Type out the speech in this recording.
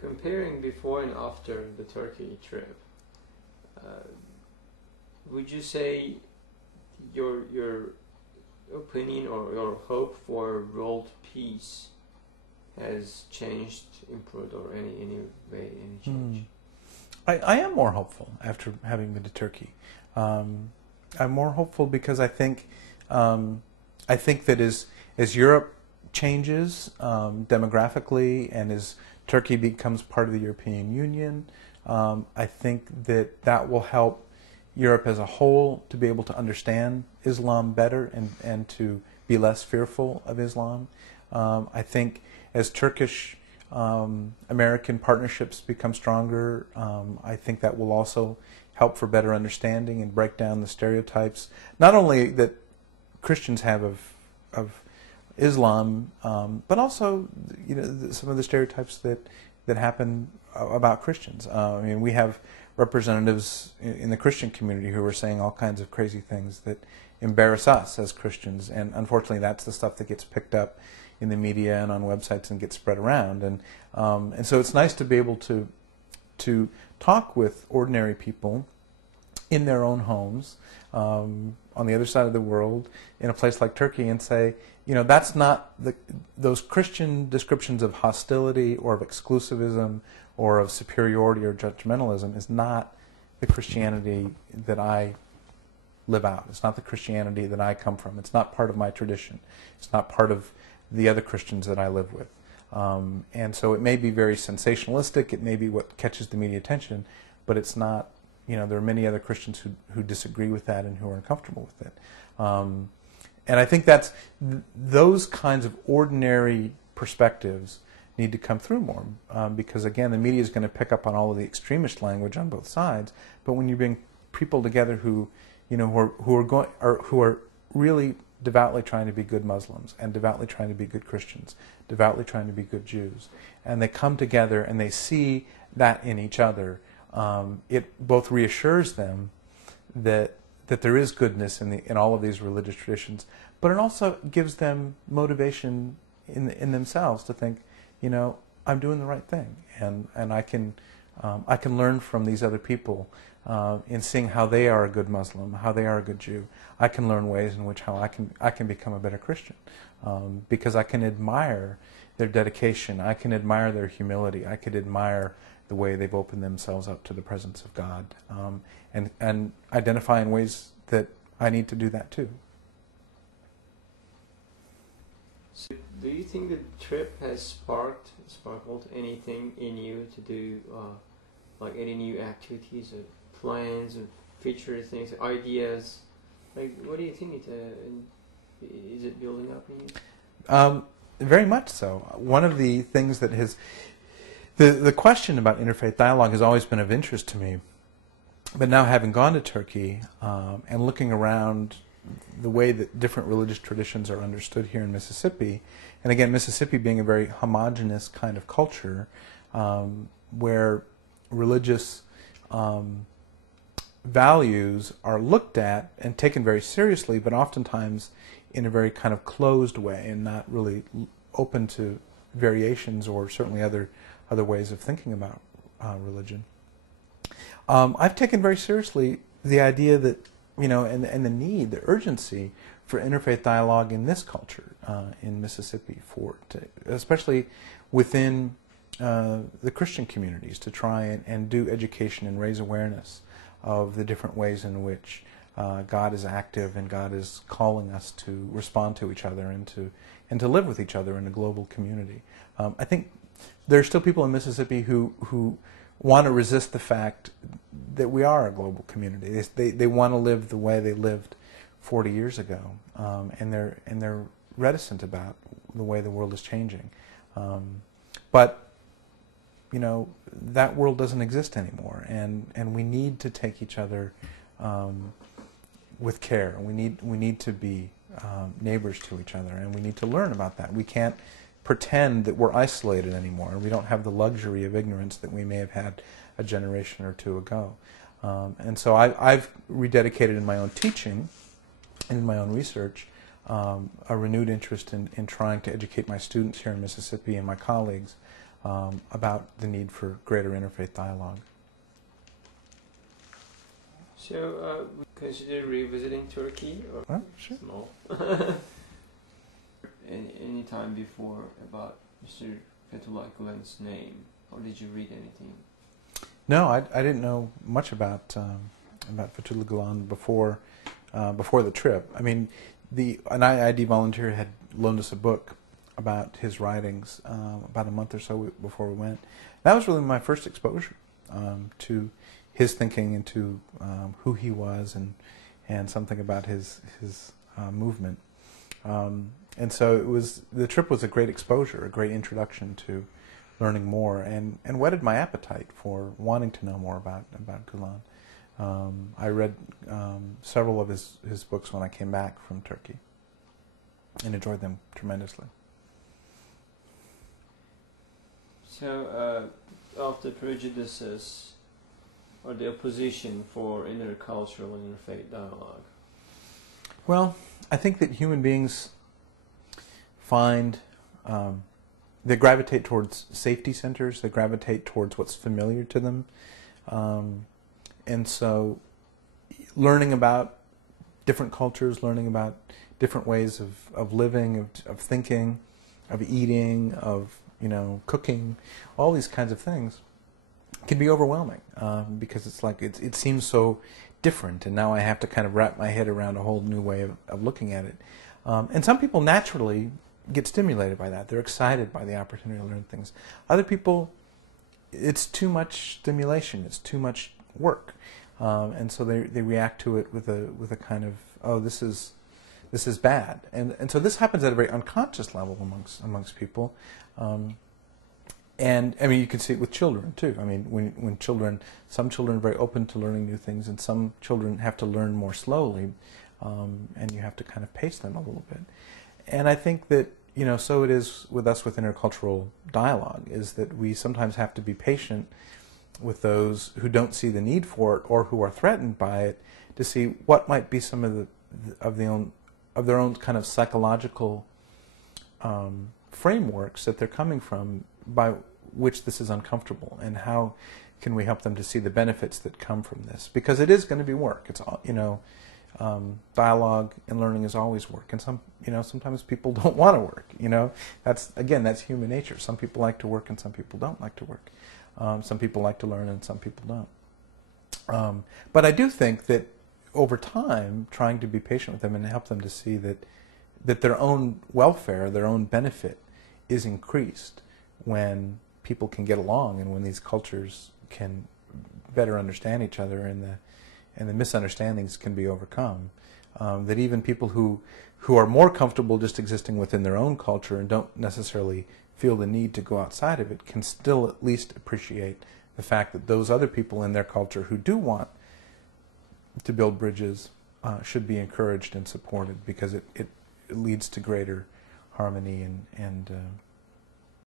comparing before and after the Turkey trip, would you say your opinion or your hope for world peace has changed, improved, or any way, any change? I am more hopeful after having been to Turkey. I'm more hopeful because I think that as Europe changes demographically and as Turkey becomes part of the European Union, I think that will help Europe as a whole to be able to understand Islam better and to be less fearful of Islam. I think as Turkish American partnerships become stronger, I think that will also help for better understanding and break down the stereotypes, not only that Christians have of Islam, but also some of the stereotypes that happen about Christians. I mean, we have representatives in the Christian community who are saying all kinds of crazy things that embarrass us as Christians, and unfortunately that's the stuff that gets picked up in the media and on websites and gets spread around. And so it's nice to be able to talk with ordinary people in their own homes on the other side of the world in a place like Turkey and say, that's not those Christian descriptions of hostility or of exclusivism or of superiority or judgmentalism is not the Christianity that I live out. It's not the Christianity that I come from. It's not part of my tradition. It's not part of the other Christians that I live with. And so it may be very sensationalistic. It may be what catches the media attention, but it's not. There are many other Christians who disagree with that and who are uncomfortable with it. And I think those kinds of ordinary perspectives need to come through more, because again, the media is going to pick up on all of the extremist language on both sides. But when you bring people together who are really devoutly trying to be good Muslims and devoutly trying to be good Christians, devoutly trying to be good Jews, and they come together and they see that in each other, it both reassures them that there is goodness in all of these religious traditions, but it also gives them motivation in themselves to think, I'm doing the right thing, and I can learn from these other people in seeing how they are a good Muslim, how they are a good Jew. I can learn ways in which how I can become a better Christian, because I can admire their dedication. I can admire their humility. I could admire the way they've opened themselves up to the presence of God, and identify in ways that I need to do that too. So do you think the trip has sparkled anything in you to do, like any new activities or plans or future things, ideas? Like, what do you think is it building up in you? Very much so. One of the things that has the question about interfaith dialogue has always been of interest to me, but now having gone to Turkey and looking around the way that different religious traditions are understood here in Mississippi, and again, Mississippi being a very homogenous kind of culture, where religious values are looked at and taken very seriously, but oftentimes in a very kind of closed way and not really open to variations or certainly other ways of thinking about religion. I've taken very seriously the idea that, and the need, the urgency for interfaith dialogue in this culture, in Mississippi, especially within the Christian communities, to try and do education and raise awareness of the different ways in which God is active and God is calling us to respond to each other and to live with each other in a global community. I think there are still people in Mississippi who want to resist the fact that we are a global community. They want to live the way they lived 40 years ago, and they're reticent about the way the world is changing. But that world doesn't exist anymore, and we need to take each other with care. We need to be neighbors to each other, and we need to learn about that. We can't pretend that we're isolated anymore. We don't have the luxury of ignorance that we may have had a generation or two ago. And so I've rededicated in my own teaching and in my own research a renewed interest in trying to educate my students here in Mississippi and my colleagues about the need for greater interfaith dialogue. So, we consider revisiting Turkey, or Sure. small? Any time before about Mr. Fethullah Gulen's name, or did you read anything? No, I didn't know much about Fethullah Gulen before the trip. I mean, an IID volunteer had loaned us a book about his writings about a month or so before we went. That was really my first exposure to his thinking and to who he was and something about his movement. And so the trip was a great exposure, a great introduction to learning more, and whetted my appetite for wanting to know more about Gulen. I read several of his books when I came back from Turkey and enjoyed them tremendously. So, of the prejudices or the opposition for intercultural and interfaith dialogue? Well, I think that human beings find they gravitate towards safety centers. They gravitate towards what's familiar to them, and so learning about different cultures, learning about different ways of living, of thinking, of eating, of cooking, all these kinds of things can be overwhelming because it's like it seems so different, and now I have to kind of wrap my head around a whole new way of looking at it. And some people naturally get stimulated by that. They're excited by the opportunity to learn things. Other people, it's too much stimulation. It's too much work, and so they react to it with a kind of, oh, this is bad, and so this happens at a very unconscious level amongst people. And I mean, you can see it with children too. I mean, when some children are very open to learning new things, and some children have to learn more slowly, and you have to kind of pace them a little bit. And I think that so it is with us with intercultural dialogue, is that we sometimes have to be patient with those who don't see the need for it or who are threatened by it, to see what might be some of their own kind of psychological frameworks that they're coming from, by which this is uncomfortable, and how can we help them to see the benefits that come from this? Because it is going to be work. It's dialogue and learning is always work, and sometimes people don't want to work. That's human nature. Some people like to work, and some people don't like to work. Some people like to learn, and some people don't. But I do think that over time, trying to be patient with them and help them to see that their own welfare, their own benefit, is increased when people can get along, and when these cultures can better understand each other, and the misunderstandings can be overcome. That even people who are more comfortable just existing within their own culture and don't necessarily feel the need to go outside of it, can still at least appreciate the fact that those other people in their culture who do want to build bridges should be encouraged and supported, because it leads to greater harmony and